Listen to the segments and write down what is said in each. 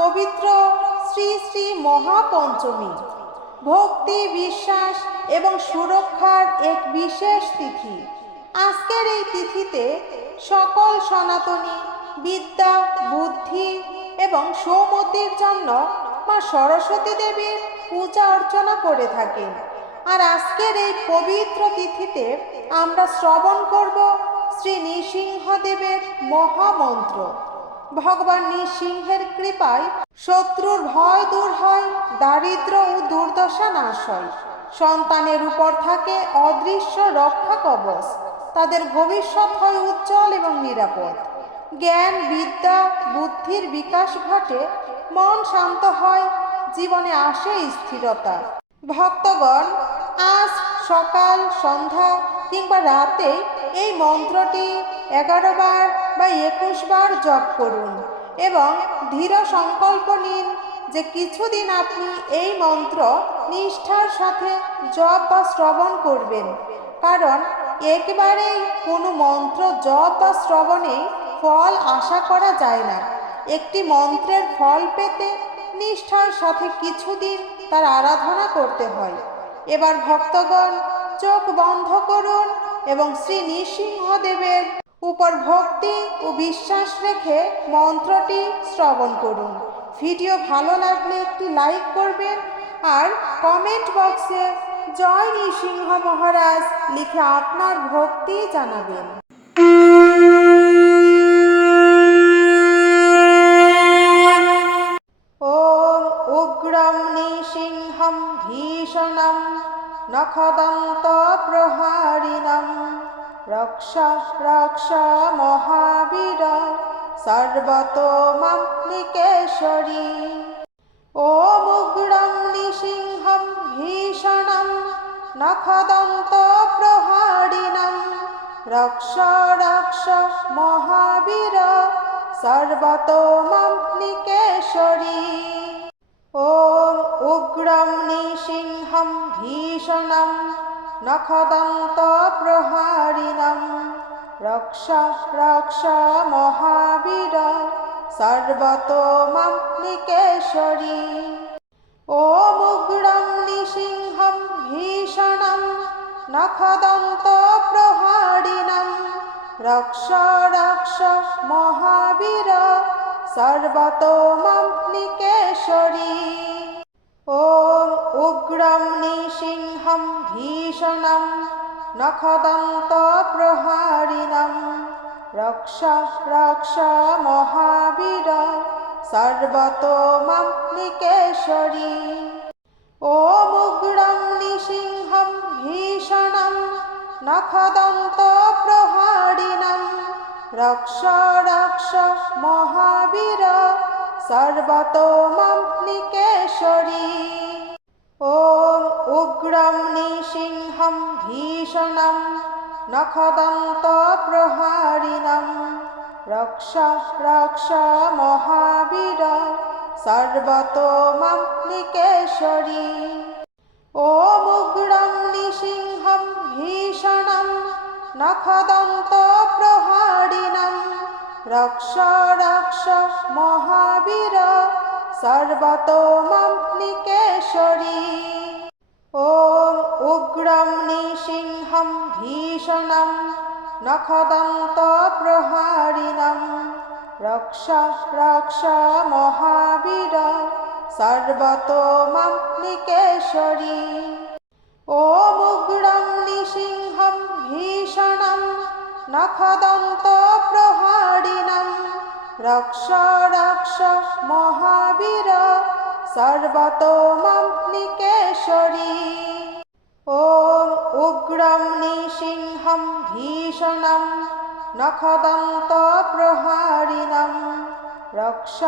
পবিত্র শ্রী শ্রী মহাপঞ্চমী, ভক্তি, বিশ্বাস এবং সুরক্ষার এক বিশেষ তিথি। আজকের এই তিথিতে সকল সনাতনী বিদ্যা, বুদ্ধি এবং সৌমতির জন্য মা সরস্বতী দেবীর পূজা অর্চনা করে থাকেন। আর আজকের এই পবিত্র তিথিতে আমরা শ্রবণ করব শ্রী নৃসিংহদেবের মহামন্ত্র। ভগবান নৃসিংহের কৃপায় শত্রুর ভয় দূর হয়, দারিদ্র ও দুর্দশা নাশ হয়, সন্তানের উপর থাকে অদৃশ্য রক্ষা কবচ, তাদের ভবিষ্যৎ হয় উজ্জ্বল এবং নিরাপদ, জ্ঞান, বিদ্যা, বুদ্ধির বিকাশ ঘটে, মন শান্ত হয়, জীবনে আসে স্থিরতা। ভক্তগণ, আজ সকাল, সন্ধ্যা কিংবা রাতে এই মন্ত্রটি 11 বার বা 21 বার জপ করুন এবং দৃঢ় সংকল্প নিন যে কিছুদিন আপনি এই মন্ত্র নিষ্ঠার সাথে জপ বা শ্রবণ করবেন। কারণ একবারেই কোনো মন্ত্র জপ বা শ্রবণে ফল আশা করা যায় না। একটি মন্ত্রের ফল পেতে নিষ্ঠার সাথে কিছুদিন তার আরাধনা করতে হয়। এবার ভক্তগণ, চোখ বন্ধ করুন এবং শ্রী নৃসিংহদেবের উপর ভক্তি ও বিশ্বাস রেখে মন্ত্রটি শ্রবণ করুন। ভিডিও ভালো লাগলে একটি লাইক করবেন আর কমেন্ট বক্সে জয় নৃসিংহ মহারাজ লিখে আপনার ভক্তি জানাবেন। ওম উগ্রম নৃসিংহম ভীষণম নখদন্ত প্রহারিণম রক্ষ রক্ষ মহাবীর সর্বতো মাম নিকেশরী। ওম উগ্রম নৃসিংহম ভীষণম নখদন্ত প্রহারিণম রক্ষ রক্ষ মহাবীর সর্বতো মাম নিকেশরী। ওম উগ্রম নৃসিংহম ভীষণম নখদন্ত প্রহারিণম রক্ষ রক্ষ মহাবীর সর্বতো মাম নিকেশরী। ওম উগ্রম নৃসিংহম ভীষণম নখদন্ত প্রহারিণম রক্ষ রক্ষ মহাবীর সর্বতো মাম নিকেশরী। ওম উগ্রম নৃসিংহম ভীষণম নখদন্ত প্রহারিণম রক্ষ রক্ষ মহাবীর সর্বতো মাম নিকেশরী। ওম উগ্রম নৃসিংহম ভীষণম নখদন্ত প্রহারিণম রক্ষ রক্ষ মহাবীর সর্বতো মাম নিকেশরী। ওম উগ্রম নৃসিংহম ভীষণম নখদন্ত প্রহারিণম রক্ষ রক্ষ মহাবীর সর্বতো মাম নিকেশরী। ওম উগ্রম নৃসিংহম ভীষণম নখদন্ত প্রহারিণম রক্ষ রক্ষ মহাবীর সর্বতো মাম নিকেশরী। ওম উগ্রম নৃসিংহম ভীষণম নখদন্ত প্রহারিণম রক্ষ রক্ষ মহাবীর সর্বতো মাম নিকেশরী। ওম উগ্রম নৃসিংহম ভীষণম নখদন্ত প্রহারিণম রক্ষ রক্ষ মহাবীর সর্বতো মাম নিকেশরী। ওম উগ্রম নৃসিংহম ভীষণম নখদন্ত প্রহারিণম রক্ষ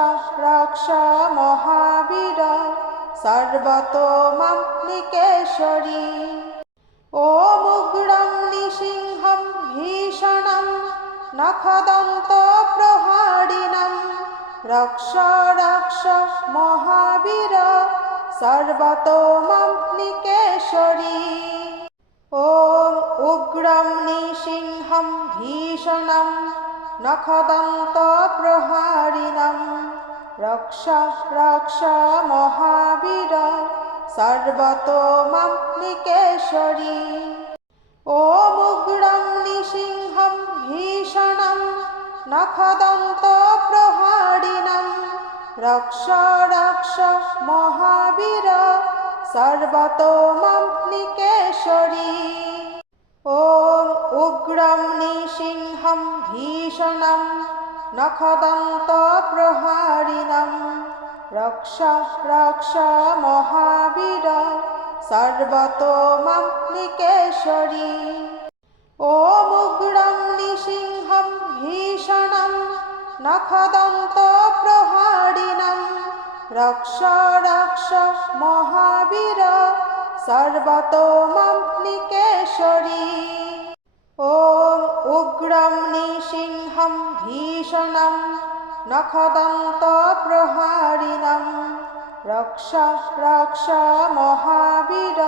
রক্ষ মহাবীর সর্বতো মাম নিকেশরী। ওম উগ্রম নৃসিংহম ভীষণম নখদন্ত প্রহারিণম রক্ষ রক্ষ মহাবীর সর্বতো মাম নিকেশরী। ওম উগ্রম নৃসিংহম ভীষণম নখদন্ত প্রহারিণম রক্ষ রক্ষ মহাবীর সর্বতোমাং নিকেশরী। ওম উগ্রং নৃসিংহং ভীষণং নখদন্ত প্রহারিণং রক্ষ রক্ষ মহাবীর সর্বতোমাং নিকেশরী। ওম উগ্রং নৃসিংহং ভীষণং নখদন্ত প্রহারিণং রক্ষ রক্ষ মহাবীর সর্বতোমাং নিকেশরী। ওম উগ্রং নৃসিংহং ভীষণং নখদন্ত প্রহারিণং রক্ষ রক্ষ মহাবীর সর্বতোমাং নিকেশরী। ওম উগ্রং নৃসিংহং ভীষণং নখদন্ত প্রহারিণং রক্ষ রক্ষ মহাবীর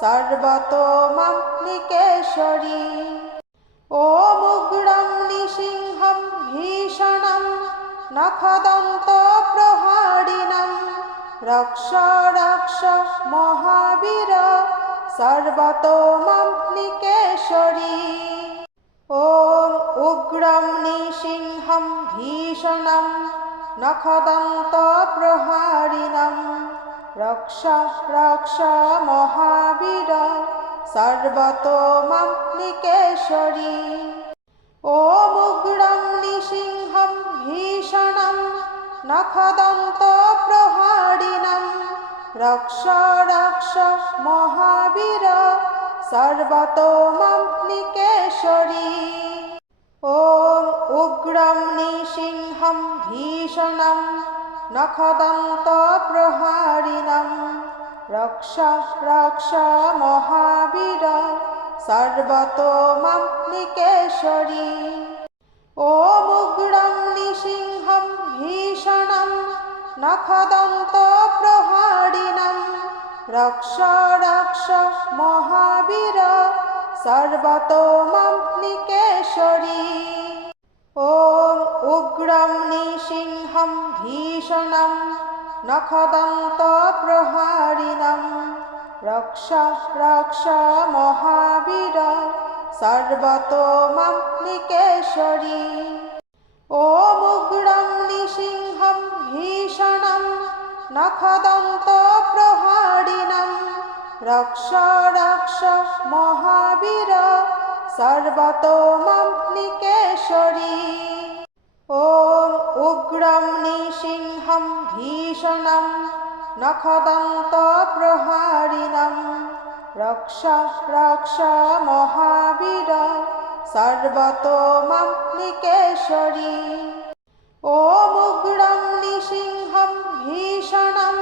সর্বতোমাং নিকেশরী। ওম উগ্রং নৃসিংহং ভীষণং নখদন্ত প্রহারিণং রক্ষ রক্ষ মহাবীর সর্বতোমাং নিকেশরী। ওম উগ্রং নৃসিংহং ভীষণং নখদন্ত প্রহারিণং রক্ষ রক্ষ মহাবীর সর্বতোমাং নিকেশরী। ওম উগ্রং নৃসিংহং ভীষণং নখদন্ত প্রহারিণং রক্ষ রক্ষ মহাবীর সর্বতোমাং নিকেশরী। ওম উগ্রং নৃসিংহং ভীষণং নখদন্ত প্রহারিণং রক্ষ রক্ষ মহাবীর সর্বতোমাং নিকেশরী। ওম উগ্রং নৃসিংহং ভীষণং নখদন্ত প্রহারিণং রক্ষ রক্ষ মহাবীর সর্বতোমাং নিকেশরী। ওম উগ্রং নৃসিংহং ভীষণং নখদন্ত প্রহারিণং রক্ষ রক্ষ মহাবীর সর্বতোমাং নিকেশরী। ওম উগ্রং নৃসিংহং ভীষণং নখদন্ত প্রহারিণং রক্ষ রক্ষ মহাবীর সর্বতোমাং নিকেশরী। ওম উগ্রং নৃসিংহং ভীষণং নখদন্ত প্রহারিণং রক্ষ রক্ষ মহাবীর সর্বতোমাং নিকেশরী। ওম উগ্রং নৃসিংহং ভীষণং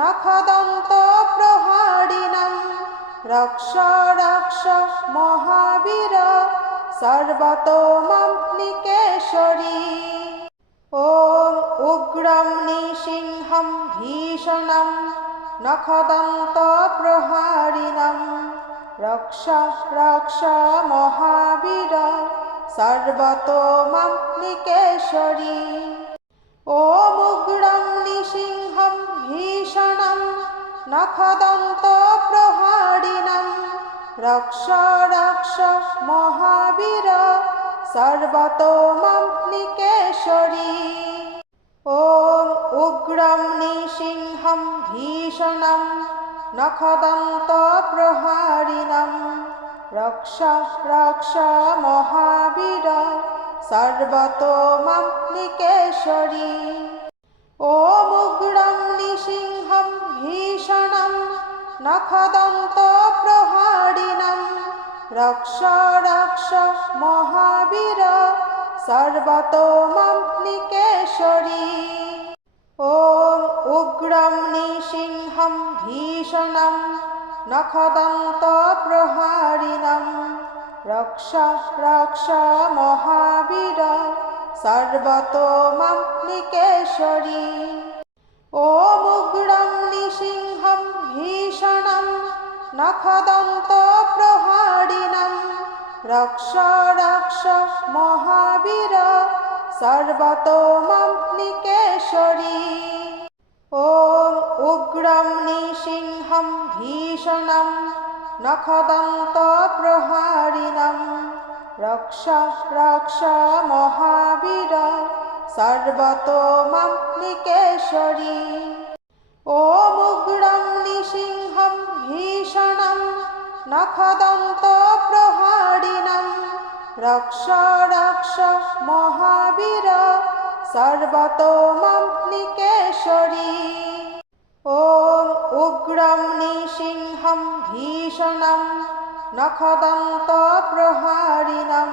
নখদন্ত প্রহারিণং রক্ষ রক্ষ মহাবীর সর্বতোমাং নিকেশরী। ওম উগ্রং নৃসিংহং ভীষণং নখদন্ত প্রহারিণং রক্ষ রক্ষ মহাবীর সর্বতোমাং নিকেশরী। ওম উগ্রং নৃসিংহং ভীষণং নখদন্ত প্রহারিণং রক্ষ রক্ষ মহাবীর সর্বতোমাং নিকেশরী। ওম উগ্রং নৃসিংহং ভীষণং নখদন্ত প্রহারিণং রক্ষ রক্ষ মহাবীর সর্বতোমাং নিকেশরী। ওম উগ্রং নৃসিংহং ভীষণং নখদন্ত প্রহারিণং রক্ষ রক্ষ মহাবীর সর্বতোমাং নিকেশরী। ওম উগ্রং নৃসিংহং ভীষণং নখদন্ত প্রহারিণং রক্ষ রক্ষ মহাবীর সর্বতোমাং নিকেশরী। ওম উগ্রং নৃসিংহং ভীষণং নখদন্ত প্রহারিণং রক্ষ রক্ষ মহাবীর सर्वतो मां निकेशरी। ॐ उग्रं निसिंहं भीषणं नखदन्तप्रहारिणं रक्ष रक्ष महावीर सर्वतो मां निकेशरी। ॐ उग्रं निसिंहं भीषणं नखदन्तप्रहारिणं रक्ष रक्ष महावीर सर्वतो मां निकेशरी। ॐ उग्रं निसिंहं भीषणं नखदन्तप्रहारिणं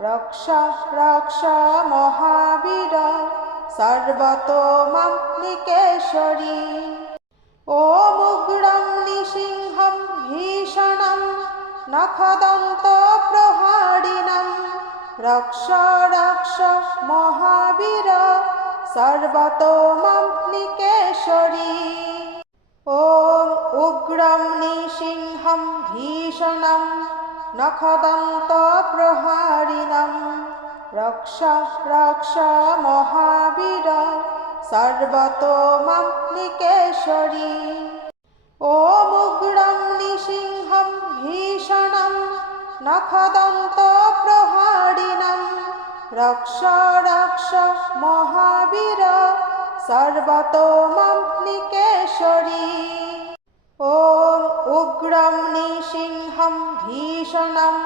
रक्ष रक्ष महावीर सर्वतो मां निकेशरी। ॐ उग्रं निसिंहं भीषणं नखदन्तप्रहारिणं रक्ष रक्ष महावीर सर्वतो मां निकेशरी। ॐ उग्रं निसिंहं भीषणं नखदन्तप्रहारिणं रक्ष रक्ष महावीर सर्वतो मां निकेशरी। ॐ उग्रं निसिंहं भीषणं नखदन्तप्रहारिणं रक्ष रक्ष महावीर सर्वतो मां निकेशरी। ॐ उग्रं निसिंहं भीषणं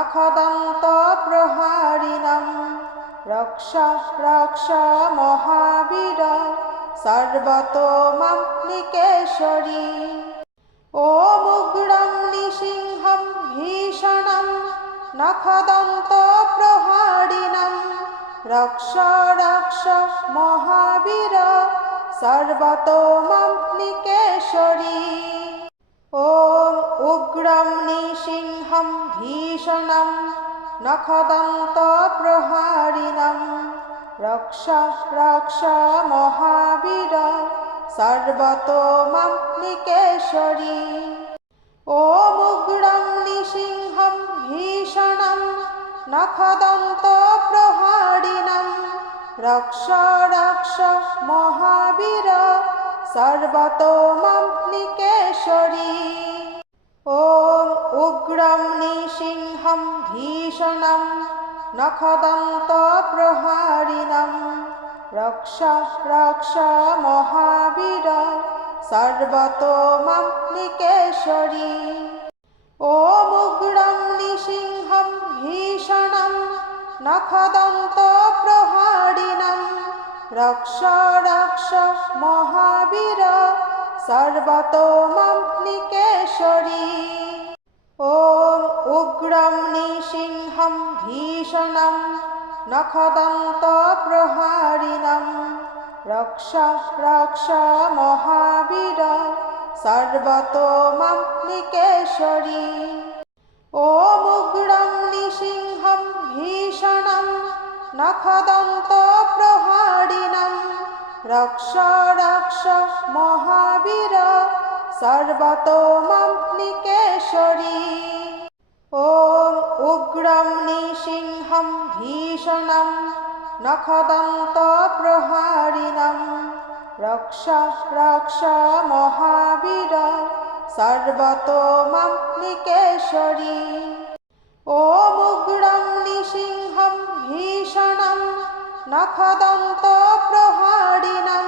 नखदन्तप्रहारिणं रक्ष रक्ष महावीर सर्वतो मां निकेशरी। ॐ उग्रं निसिंहं भीषणं नखदन्तप्रहारिणं रक्ष रक्ष महावीर सर्वतो मां निकेशरी। ॐ उग्रं निसिंहं भीषणं नखदन्तप्रहारिणं रक्ष रक्ष महावीर सर्वतो मां निकेशरी। ॐ उग्रं निसिंहं भीषणं नखदन्तप्रहारिणं रक्ष रक्ष महावीर सर्वतो मां निकेशरी। ॐ उग्रं निसिंहं भीषणं नखदन्तप्रहारिणं रक्ष रक्ष महावीर सर्वतो मां निकेशरी। ॐ उग्रं निसिंहं भीषणं नखदन्तप्रहारिणं रक्ष रक्ष महावीर सर्वतो मां निकेशरी। ॐ उग्रं निसिंहं भीषणं नखदन्तप्रहारिणं रक्ष रक्ष महावीर सर्वतो मां निकेशरी। ॐ उग्रं निसिंहं भीषणं नखदन्तप्रहारिणं रक्ष रक्ष महावीर सर्वतो मां निकेशरी। ॐ उग्रं निसिंहं भीषणं नखदन्तप्रहारिणं रक्ष रक्ष महावीर सर्वतो मां निकेशरी। ॐ उग्रं निसिंहं भीषणं नखदन्तप्रहारिणं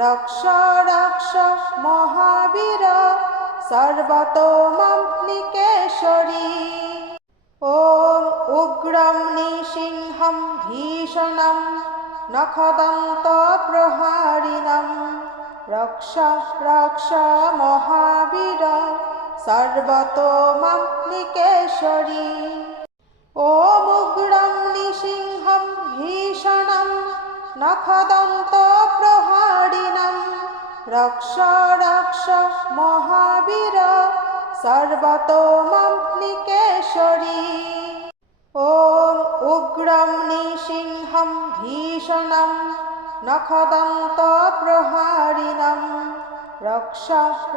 रक्ष रक्ष महावीर सर्वतो मां निकेशरी। ॐ उग्रं निसिंहं भीषणं नखदन्तप्रहारिणं रक्ष रक्ष महावीर सर्वतो मां निकेशरी। ॐ उग्रं निसिंहं भीषणं नखदन्तप्रहारिणं रक्ष रक्ष महावीर सर्वतो मां निकेशरी। ॐ उग्रं निसिंहं भीषणं नखदन्तप्रहारिणं रक्ष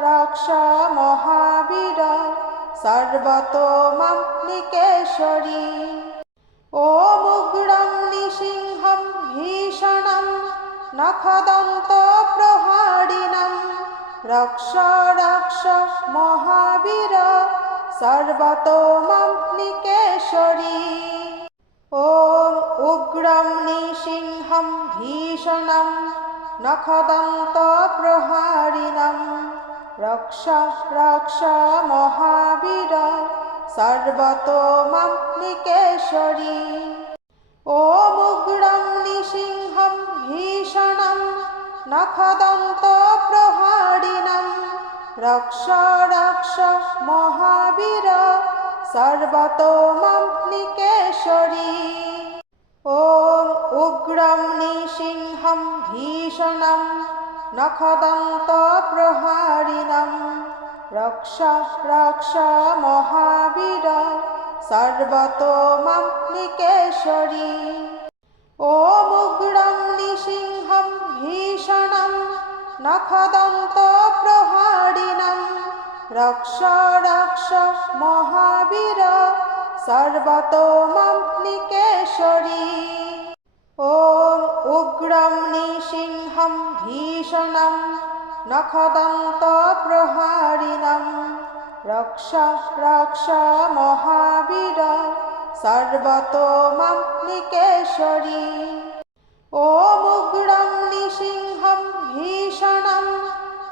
रक्ष महावीर सर्वतो मां निकेशरी। ॐ उग्रं निसिंहं भीषणं नखदन्तप्रहारिणं रक्ष रक्ष महावीर सर्वतो मां निकेशरी। ॐ उग्रं निसिंहं भीषणं नखदन्तप्रहारिणं रक्ष रक्ष महावीर सर्वतो मां निकेशरी। ॐ उग्रं निसिंहं भीषणं नखदन्तप्रहारिणं रक्ष रक्ष महावीर सर्वतो मां निकेशरी। ॐ उग्रं निसिंहं भीषणं नखदन्तप्रहारिणं रक्ष रक्ष महावीर सर्वतो मां निकेशरी। ॐ उग्रं निसिंहं भीषणं नखदन्तप्रहारिणं रक्ष रक्ष महावीर सर्वतो मां निकेशरी। ॐ उग्रं निसिंहं भीषणं नखदन्तप्रहारिणं रक्ष रक्ष महावीर सर्वतो मां निकेशरी। ॐ उग्रं निसिंहं भीषणं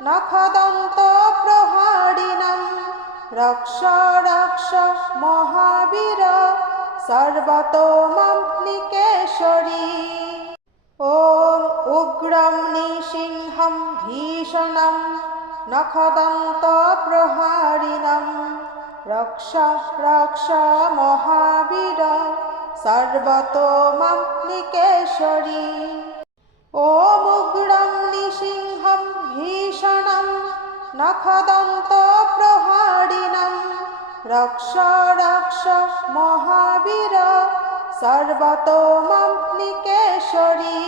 नखदन्तप्रहारिणं रक्ष रक्ष महावीर सर्वतो मां निकेशरी। ॐ उग्रं निसिंहं भीषणं नखदन्तप्रहारिणं रक्ष रक्ष महावीर सर्वतो मां निकेशरी। ॐ उग्रं निसिंहं भीषणं नखदन्तप्रहारिणं रक्ष रक्ष महावीर सर्वतो मां निकेशरी।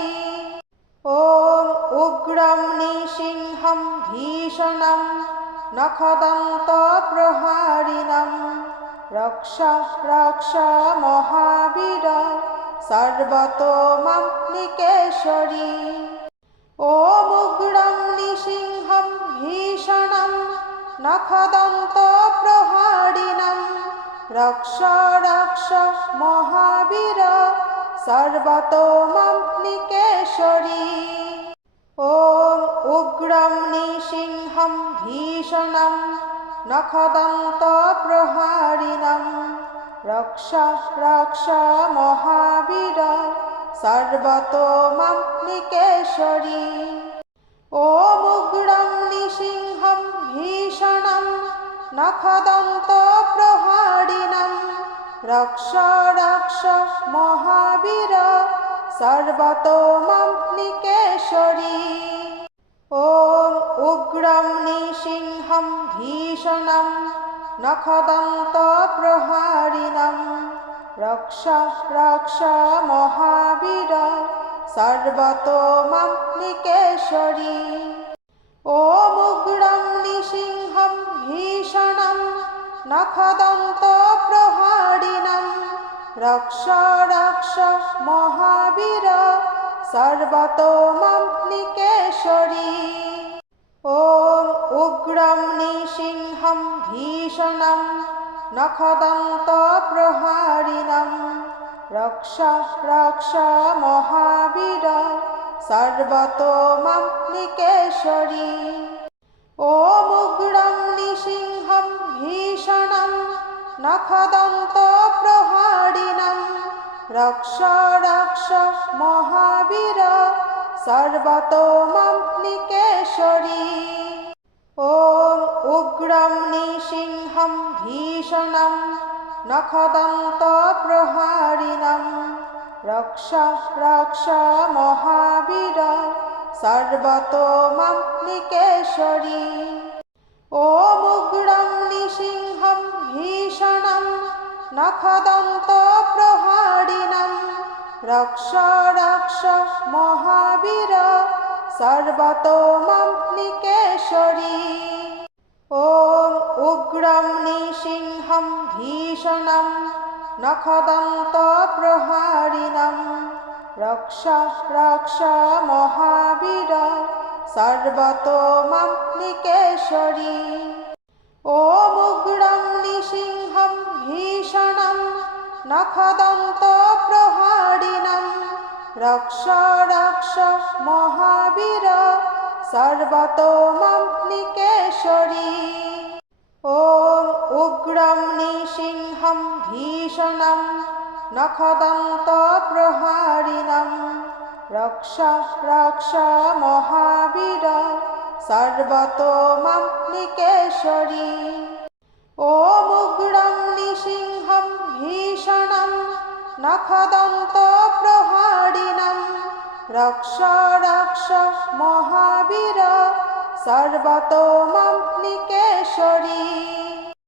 ॐ उग्रं निसिंहं भीषणं नखदन्तप्रहारिणं रक्ष रक्ष महावीर सर्वतो मां निकेशरी। ॐ उग्रं निसिंहं भीषणं नखदन्तप्रहारिणं रक्ष रक्ष महावीर सर्वतो मां निकेशरी। ॐ उग्रं निसिंहं भीषणं नखदन्तप्रहारिणं रक्ष रक्ष महावीर सर्वतो मां निकेशरी। ॐ उग्रं निसिंहं भीषणं नखदन्तप्रहारिणं रक्ष रक्ष महावीर सर्वतो मां निकेशरी। ॐ उग्रं निसिंहं भीषणं नखदन्तप्रहारिणं रक्ष रक्ष महावीर सर्वतो मां निकेशरी। ॐ उग्रं निसिंहं भीषणं नखदन्तप्रहारिणं रक्ष रक्ष महावीर सर्वतो मां निकेशरी। ॐ उग्रं निसिंहं भीषणं नखदन्तप्रहारिणं रक्ष रक्ष महावीर सर्वतो मां निकेशरी। ॐ उग्रं निसिंहं भीषणं नखदन्तप्रहारिणं रक्ष रक्ष महावीर सर्वतो मां निकेशरी। ॐ उग्रं निसिंहं भीषणं नखदन्तप्रहारिणं रक्ष रक्ष महावीर सर्वतो मां निकेशरी। ॐ उग्रं निसिंहं भीषणं नखदन्तप्रहारिणं रक्ष रक्ष महावीर सर्वतो मां निकेशरी। ॐ उग्रं निसिंहं भीषणं নখদন্ত প্রহারিণম রক্ষ রক্ষ মহাবীর সর্বতো মাম নিকেশরী। ওম উগ্রম নৃসিংহম ভীষণম নখদন্ত প্রহারিণম রক্ষ রক্ষ মহাবীর সর্বতো মাম নিকেশরী। ওম উগ্রম নৃসিংহম ভীষণম নখদন্ত প্রহারিণম রক্ষ রক্ষ মহাবীর সর্বতো মাম নিকেশরী। ওম উগ্রম নৃসিংহম ভীষণম নখদন্ত প্রহারিণম রক্ষ রক্ষ মহাবীর সর্বতো মাম নিকেশরী।